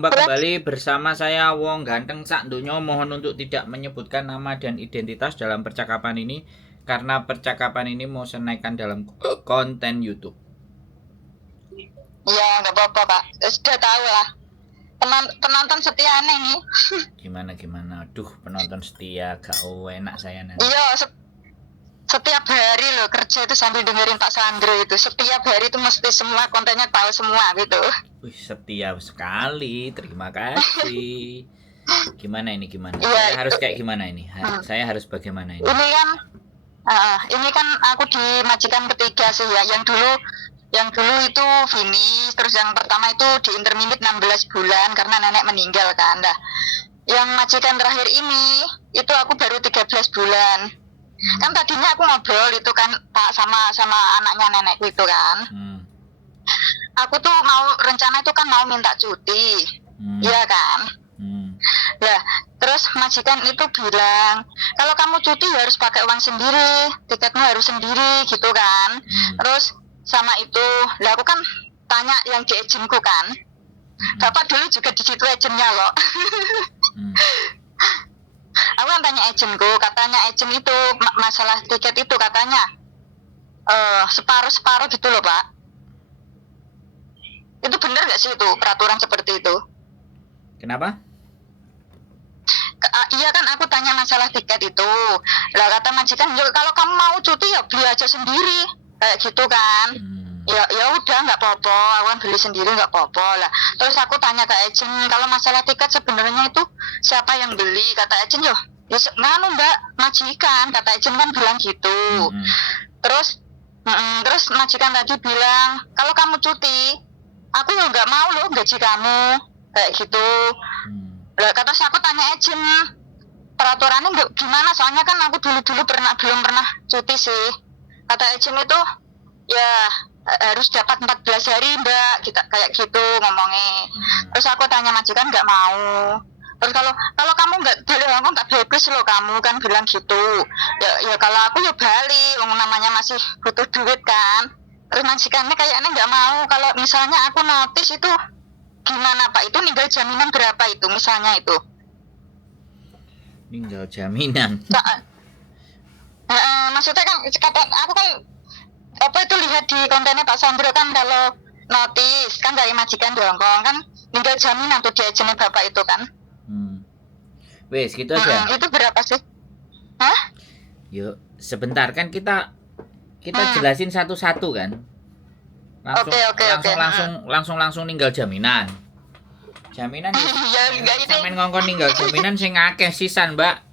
Jumpa kembali bersama saya Wong Ganteng Sak Donya. Mohon untuk tidak menyebutkan nama dan identitas dalam percakapan ini karena percakapan ini mau saya naikkan dalam konten YouTube. Iya, nggak apa-apa Pak. Sudah tahu lah. Penonton setia aneh nih. Gimana? Aduh, penonton setia gak enak saya nanti. Iya, setiap hari loh kerja itu sambil dengerin Pak Sandro itu. Setiap hari itu mesti semua kontennya tahu semua gitu. Wih, setia sekali. Terima kasih. Gimana ini? Iya, Saya harus kayak gimana ini? Saya harus bagaimana ini? Ini kan aku di majikan ketiga sih ya. Yang dulu itu Vini, terus yang pertama itu di intermediate 16 bulan karena nenek meninggal kan. Nah, yang majikan terakhir ini itu aku baru 13 bulan. Kan tadinya aku ngobrol itu kan Pak sama anaknya nenekku itu kan. Aku tuh rencana itu kan mau minta cuti. Iya kan? Nah, terus majikan itu bilang, kalau kamu cuti harus pakai uang sendiri, tiketnya harus sendiri gitu kan. Terus sama itu, lah aku kan tanya yang di agentku kan. Bapak dulu juga di situ agentnya loh. Aku kan tanya agentku, katanya agent itu masalah tiket itu katanya separuh gitu loh Pak. Itu benar nggak sih itu peraturan seperti itu? Kenapa? Iya kan aku tanya masalah tiket itu. Lah kata majikan, kalau kamu mau cuti ya beli aja sendiri kayak gitu kan. Ya udah nggak apa-apa, aku kan beli sendiri nggak apa-apa lah. Terus aku tanya ke agent, kalau masalah tiket sebenarnya itu siapa yang beli? Kata agent ya nganu Mbak, majikan. Kata agent kan bilang gitu. Terus majikan tadi bilang, kalau kamu cuti aku ya nggak mau loh gaji kamu kayak gitu. Lah kata aku tanya agent, peraturannya gimana? Soalnya kan aku dulu belum pernah cuti sih. Kata agent itu ya harus dapat 14 hari Mbak, kita kayak gitu ngomongnya. Terus aku tanya majikan nggak mau. Terus kalau kamu nggak boleh ngomong nggak bebas loh kamu kan bilang gitu. Ya kalau aku ya balik, namanya masih butuh duit kan. Terus majikannya kayaknya nggak mau. Kalau misalnya aku notice itu gimana Pak? Itu ninggal jaminan berapa itu misalnya itu? Ninggal jaminan. Maksudnya kan kata aku kan apa itu lihat di kontennya Pak Sandro kan kalau notice kan dari majikan di Hongkong kan ninggal jaminan tuh di agentnya Bapak itu kan. Wes gitu aja. Itu berapa sih? Hah? Yuk, sebentar kan kita jelasin satu-satu kan. Langsung ninggal jaminan. Jaminan sampean ngongkon ninggal jaminan sing akeh sisan, Mbak.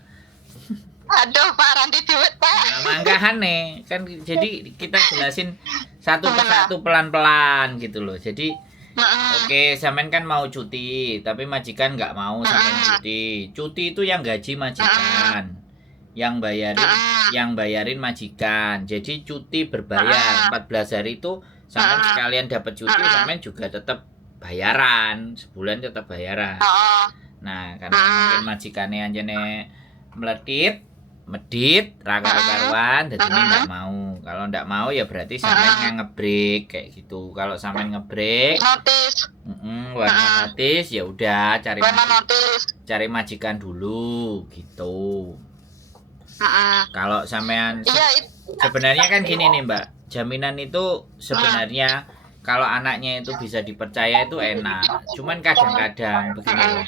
Aduh, Pak Ranti duit, Pak. Nah, mangkahane kan jadi kita jelasin satu persatu pelan-pelan gitu loh. Jadi oke, sampean kan mau cuti, tapi majikan nggak mau sampean cuti. Cuti itu yang gaji majikan. Yang bayarin majikan. Jadi cuti berbayar 14 hari itu sampean sekalian dapat cuti, sampean juga tetap bayaran, sebulan tetap bayaran. Nah, karena mungkin majikannya anjene medit karuan jadi nggak mau. Kalau nggak mau ya berarti sampean ngebreak kayak gitu. Kalau sampean ngebreak warna notis ya udah cari majikan dulu gitu. Kalau sampean sebenarnya kan gini nih Mbak, jaminan itu sebenarnya kalau anaknya itu bisa dipercaya itu enak. Cuman kadang-kadang begini loh.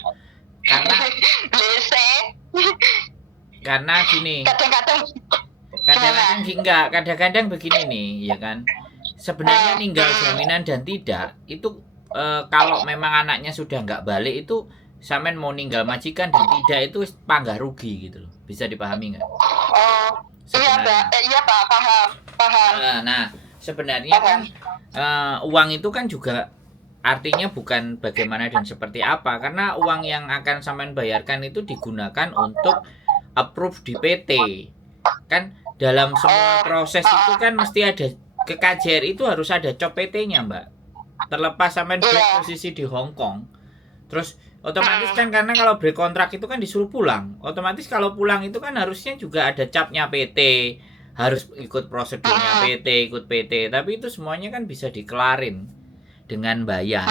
Karena gini. Kadang-kadang begini nih, ya kan. Sebenarnya ninggal jaminan dan tidak itu kalau memang anaknya sudah nggak balik itu sampean mau ninggal majikan dan tidak itu panggah rugi gitu loh. Bisa dipahami nggak? Iya Pak, paham. Nah, sebenarnya kan uang itu kan juga artinya bukan bagaimana dan seperti apa, karena uang yang akan sampean bayarkan itu digunakan untuk approve di PT. Kan dalam semua proses itu kan mesti ada ke KJR itu harus ada cop PT-nya, Mbak. Terlepas sampean break posisi di Hong Kong. Terus otomatis kan karena kalau break kontrak itu kan disuruh pulang. Otomatis kalau pulang itu kan harusnya juga ada capnya PT. Harus ikut prosedurnya PT, ikut PT. Tapi itu semuanya kan bisa dikelarin dengan bayar.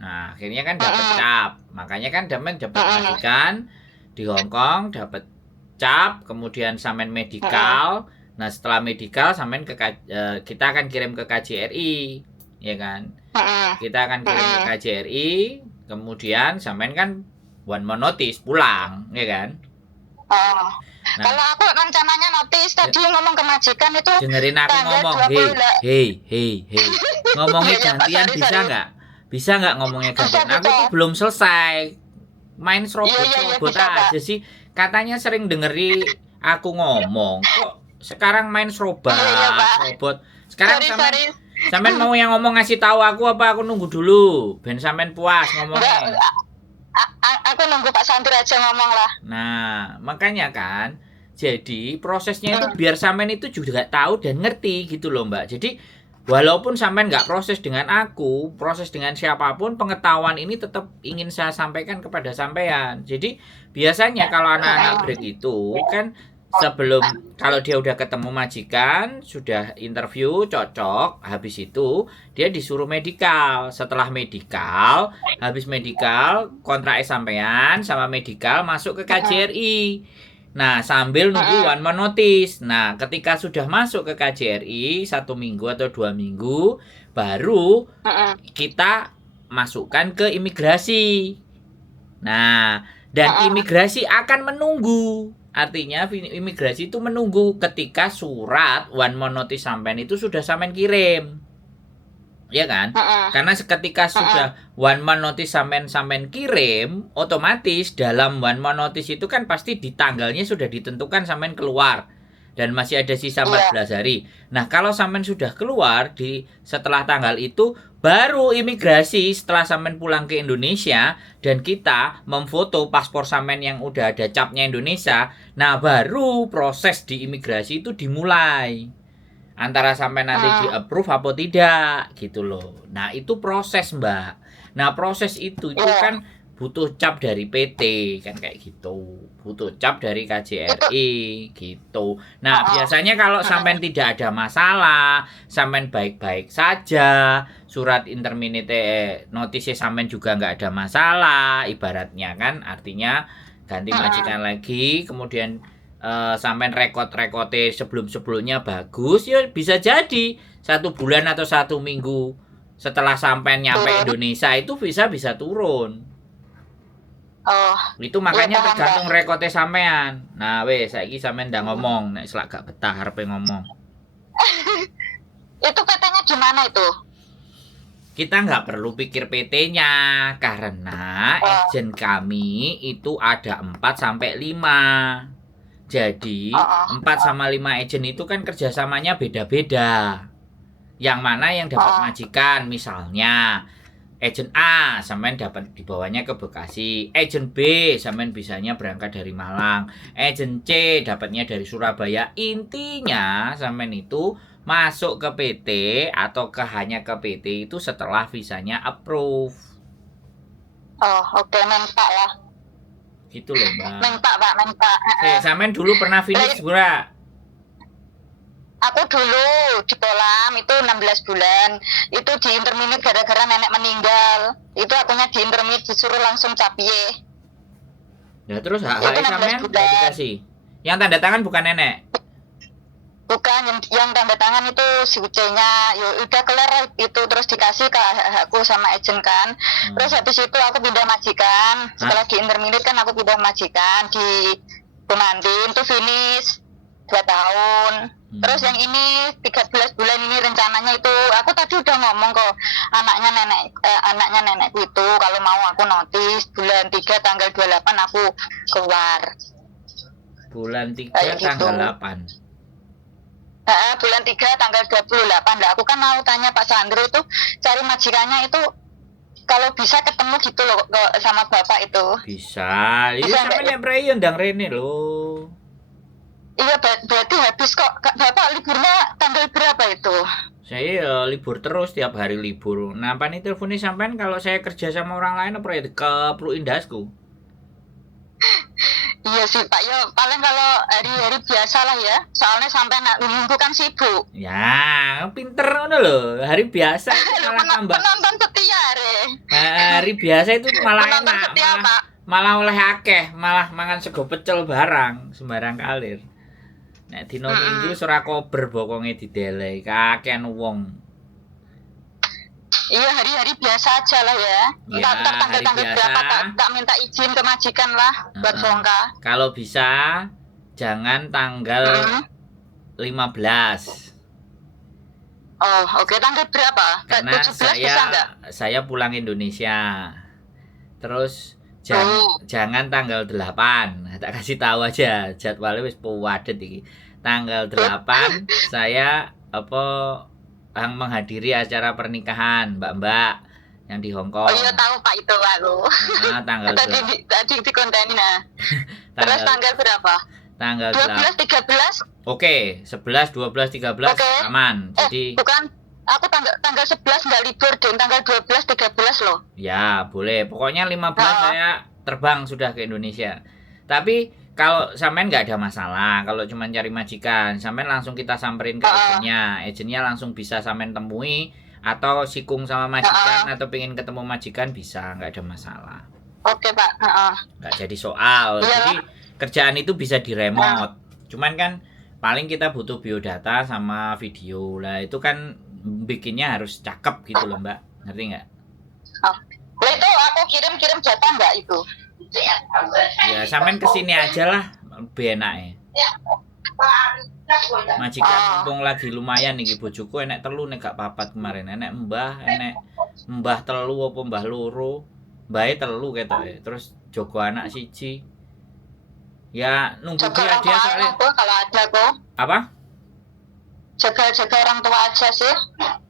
Nah, akhirnya kan dapat cap. Makanya kan sampean dapat majikan di Hong Kong, dapat cap, kemudian sampean medical. Nah, setelah medical sampean kita akan kirim ke KJRI, ya kan? Kita akan kirim ke KJRI, kemudian sampean kan one month notice pulang, ya kan? Oh. Nah, kalau aku rencananya notice tadi ngomong ke majikan itu dengerin aku tanggal ngomong, 20. hei, ngomongnya Iya, Pak, gantian sorry, bisa sorry. nggak? Bisa nggak ngomongnya gantian? Bisa, Aku tuh bisa. belum selesai main Iya, serobot bisa, Pak. aja sih. Katanya sering dengeri aku ngomong, kok sekarang main serobot. Sekarang sampean mau yang ngomong ngasih tahu aku apa aku nunggu dulu? Ben sampean puas ngomongnya. Aku nunggu Pak Santri aja ngomong lah. Nah, makanya kan, jadi prosesnya itu biar sampean itu juga tahu dan ngerti gitu loh Mbak. Jadi walaupun sampean nggak proses dengan aku, proses dengan siapapun, pengetahuan ini tetap ingin saya sampaikan kepada sampean. Jadi biasanya kalau anak-anak break itu kan sebelum kalau dia udah ketemu majikan, sudah interview cocok, habis itu dia disuruh medical. Setelah medical, habis medical kontrak sampean sama medical masuk ke KJRI. Nah, sambil nunggu one month notice. Nah, ketika sudah masuk ke KJRI 1 minggu atau 2 minggu, baru kita masukkan ke imigrasi. Nah, dan imigrasi akan menunggu. Artinya imigrasi itu menunggu ketika surat one month notice sampean itu sudah sampean kirim. Ya kan? Karena ketika sudah one month notice sampean kirim, otomatis dalam one month notice itu kan pasti di tanggalnya sudah ditentukan sampean keluar dan masih ada sisa 14 hari. Nah, kalau sampean sudah keluar setelah tanggal itu, baru imigrasi setelah sampean pulang ke Indonesia dan kita memfoto paspor sampean yang udah ada capnya Indonesia, nah baru proses di imigrasi itu dimulai. Antara sampai nanti di approve apa tidak gitu loh. Nah, itu proses, Mbak. Nah, proses itu kan butuh cap dari PT kan kayak gitu. Butuh cap dari KJRI gitu. Nah, biasanya kalau sampean tidak ada masalah, sampean baik-baik saja, surat intermediate notice sampean juga nggak ada masalah, ibaratnya kan artinya ganti majikan lagi, kemudian sampean rekod-rekote sebelum-sebelumnya bagus, ya bisa jadi 1 bulan atau 1 minggu setelah sampean nyampe Indonesia itu bisa turun. Itu makanya tergantung rekote sampean. Nah, saiki sampean ndak ngomong, nek selak gak betah arepe ngomong. Itu PT-nya di mana itu? Kita nggak perlu pikir PT-nya karena agen kami itu ada 4 sampai 5. Jadi 4 sama 5 agen itu kan kerjasamanya beda-beda. Yang mana yang dapat majikan, misalnya agen A sampean dapat dibawanya ke Bekasi, agen B sampean bisanya berangkat dari Malang, agen C dapatnya dari Surabaya. Intinya sampean itu masuk ke PT atau hanya ke PT itu setelah visanya approve. Oke, mentak ya. Gitu loh, Mbak. Mentak. Sampean dulu pernah finish ora? Aku dulu di kolam itu 16 bulan. Itu di intermediate gara-gara nenek meninggal. Itu akunya di intermediate disuruh langsung capie. Ya terus HI sampean enggak dikasih. Yang tanda tangan bukan nenek. Bukan, yang tanda tangan itu si UC-nya. Ya udah kelar itu, terus dikasih ke aku sama agen kan. Terus habis itu aku pindah majikan. Setelah di intermediate kan aku pindah majikan di Pemantin tuh finish 2 tahun. Terus yang ini 13 bulan ini rencananya itu aku tadi udah ngomong kok anaknya nenekku itu kalau mau aku notice bulan 3 tanggal 28 aku keluar. Bulan 3 tanggal 8. Bulan 3 tanggal 28 lah. Aku kan mau tanya Pak Sandro itu cari majikannya itu kalau bisa ketemu gitu loh sama bapak itu. Bisa. Iya sampean prei ndang rene lho. Iya, berarti habis kok. Bapak liburnya tanggal berapa itu? Saya libur terus, tiap hari libur. Nah, pani teleponnya sampean kalau saya kerja sama orang lain apa ya ke Pro Indasku? Iya sih Pak, ya paling kalau hari-hari biasa lah ya, soalnya sampai minggu kan sibuk. Ya, pinter ngono lho. Hari biasa itu malah tambah Penonton setia re, hari biasa itu malah penonton enak, setia malah Pak. malah oleh akeh, malah mangan sego pecel barang sembarang kalir. Nek dina Minggu Mm-mm. ora kober bokonge didelehi kakean wong. Iya hari-hari biasa aja lah ya. Ya, Ntar hari tanggal-tanggal biasa. berapa tak minta izin ke majikan lah buat Heeh. bongkar. Kalau bisa jangan tanggal Mm-mm. 15. Oh oke, tanggal berapa? Karena 17 bisa nggak? saya pulang Indonesia. Terus Oh, jangan tanggal 8. Tak kasih tahu aja jadwalnya wis padet iki. Tanggal 8 saya menghadiri acara pernikahan Mbak-mbak yang di Hong oh iya Kong. tahu Pak itu aku. Tanggal Tadi di konten nah. Terus tanggal tanggal berapa? tanggal 12, 8. 13? Oke, 11, 12, 13 Oke. aman. Jadi Bukan. Aku tanggal 11 nggak libur deh. Tanggal 12, 13 loh. ya, boleh. Pokoknya 15 Oh, saya terbang sudah ke Indonesia. Tapi kalau sampean nggak ada masalah, kalau cuma cari majikan, sampean langsung kita samperin ke oh, agennya. Agennya langsung bisa sampean temui atau sikung sama majikan atau pengen ketemu majikan bisa, nggak ada masalah. oke Pak. Nggak jadi soal. Jadi Iyalah. kerjaan itu bisa di remote. Cuman kan paling kita butuh biodata sama video. Lah itu kan bikinnya harus cakep gitu loh, Mbak. Ngerti nggak? Oh. Lah itu aku kirim-kirim jatah nggak itu? Ya sampean kesini aja lah, lebih enak ya. Majikan mumpung lagi lumayan nih bojoku enek telu nek gak papat kemarin. Enek mbah telu apa mbah loro. Mbahe telu ketoke. Terus jogo anak siji. Ya nunggu Jaga dia orang tua soalnya aku kalau ada kok. apa? Jaga-jaga orang tua aja sih.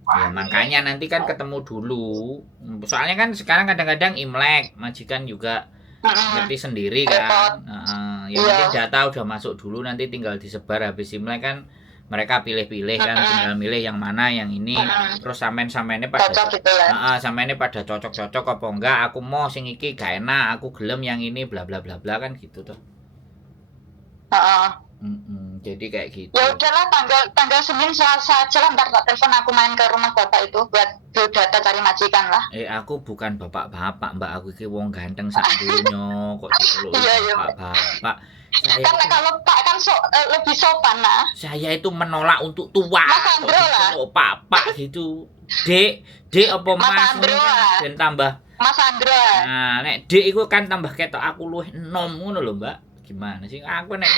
Ya makanya nanti kan ketemu dulu. Soalnya kan sekarang kadang-kadang Imlek, majikan juga ngerti sendiri Repot. kan. Ya mungkin data udah masuk dulu nanti tinggal disebar habis Imlek kan mereka pilih-pilih kan tinggal milih yang mana yang ini terus sampean-sampeane pada Cocok gitu ya. sampeane pada cocok-cocok apa enggak aku mau sing iki gak enak aku gelem yang ini bla bla bla bla kan gitu tuh. Jadi kayak gitu. Ya udahlah tanggal Senin Selasa aja lah, ntar tak telepon aku main ke rumah bapak itu buat biodata cari majikan lah. Aku bukan bapak-bapak mbak aku iki wong ganteng sak dunya kok dikeluki Iya. bapak-bapak. Karena kalau Pak kan lebih sopan lah. Saya itu menolak untuk tua. Mas Andro lah. Pak gitu. Dek apa Mas Mas Andro ini kan lah. dan tambah. Mas Andro. Nah, nek dek iku kan tambah ketok aku luwih enom ngono lho, Mbak. Gimana sih? Aku nek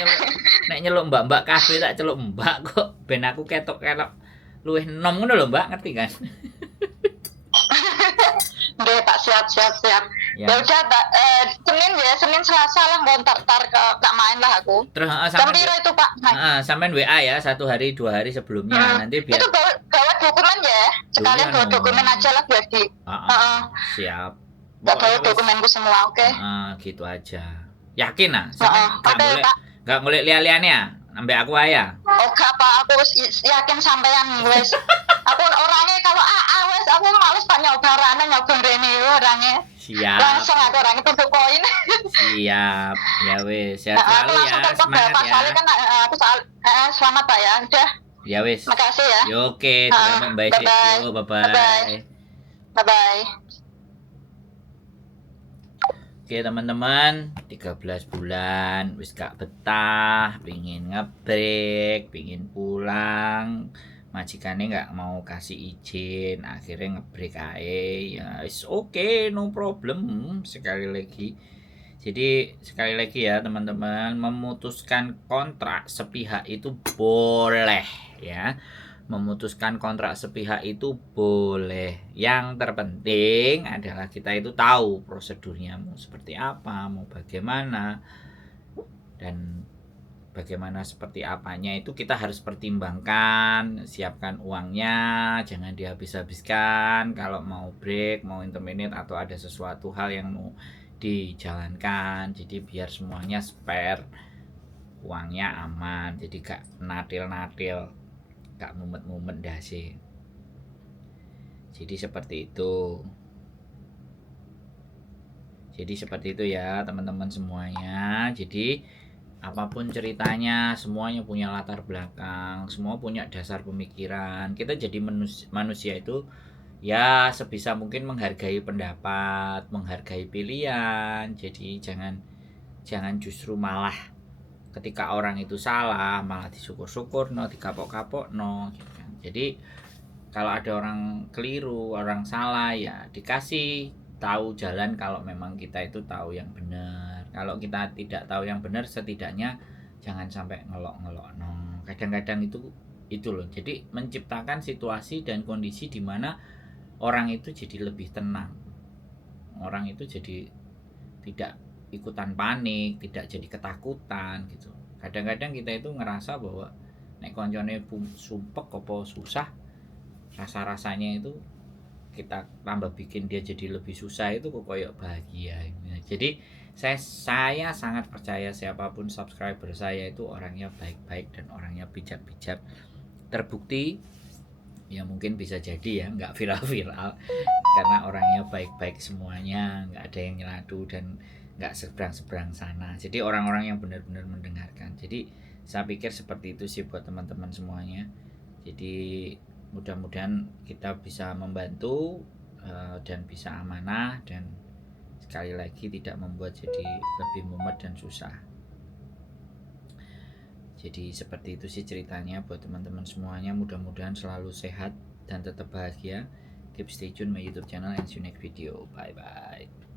nyeluk mbak-mbak kabeh tak celuk mbak kok ben aku ketok-ketok luwih enom ngono lho, Mbak, ngerti kan? Oke Pak, siap. Ya udah Senin Selasa lah ngontar ke tak main lah aku. Terus Jam piro itu Pak? sampean WA ya 1 hari 2 hari sebelumnya nanti biar Itu bawa dokumen ya. Sekalian bawa dokumen aja lah biar di. Siap. Gak bawa dokumenku semua, oke? Gitu aja. Yakin nah? Sampean gak golek liya-liyane ya? Ambek aku ae ya. Oh gak Pak, aku yakin sampean wes. Aku orangnya kalau wes aku males pak nyoba rene orangnya. Siap. Langsung aku orangnya tutup poin. Siap. Ya wes, sehat selalu ya. Semangat ya. Soalnya kan aku selamat Pak ya. Udah. Ya wes. Makasih ya. Oke, terima kasih. Bye-bye. Bye-bye. Oke teman-teman, 13 bulan wis gak betah, pingin ngebreak, pingin pulang, majikannya nggak mau kasih izin, akhirnya ngebreak aja. Ya is oke, no problem. Sekali lagi, jadi sekali lagi ya teman-teman, memutuskan kontrak sepihak itu boleh ya. Memutuskan kontrak sepihak itu boleh. Yang terpenting adalah kita itu tahu prosedurnya mau seperti apa, mau bagaimana, dan bagaimana seperti apanya itu kita harus pertimbangkan, siapkan uangnya, jangan dihabis-habiskan kalau mau break, mau intermittent atau ada sesuatu hal yang mau dijalankan. Jadi biar semuanya spare, uangnya aman, jadi gak natil-natil, gak mumet-mumet dah sih. Jadi seperti itu. Jadi seperti itu ya teman-teman semuanya. Jadi apapun ceritanya, semuanya punya latar belakang, semua punya dasar pemikiran. Kita jadi manusia itu ya sebisa mungkin menghargai pendapat, menghargai pilihan. Jadi jangan jangan justru malah ketika orang itu salah malah disyukur-syukur no, dikapok-kapok no gitu kan. Jadi kalau ada orang keliru, orang salah ya dikasih tahu jalan kalau memang kita itu tahu yang benar. Kalau kita tidak tahu yang benar setidaknya jangan sampai ngelok-ngelok no. Kadang-kadang itu loh. Jadi menciptakan situasi dan kondisi di mana orang itu jadi lebih tenang. Orang itu jadi tidak ikutan panik, tidak jadi ketakutan gitu. Kadang-kadang kita itu ngerasa bahwa nek koncone sumpek apa susah, rasa-rasanya itu kita tambah bikin dia jadi lebih susah itu kok koyok bahagia. Jadi saya sangat percaya siapapun subscriber saya itu orangnya baik-baik dan orangnya bijak-bijak. Terbukti ya mungkin bisa jadi ya nggak viral-viral karena orangnya baik-baik semuanya, nggak ada yang nyeladu dan nggak seberang-seberang sana. Jadi orang-orang yang benar-benar mendengarkan. Jadi saya pikir seperti itu sih buat teman-teman semuanya. Jadi mudah-mudahan kita bisa membantu dan bisa amanah dan sekali lagi tidak membuat jadi lebih mumet dan susah. Jadi seperti itu sih ceritanya buat teman-teman semuanya. Mudah-mudahan selalu sehat dan tetap bahagia. Keep stay tune my YouTube channel and see you next video. Bye bye.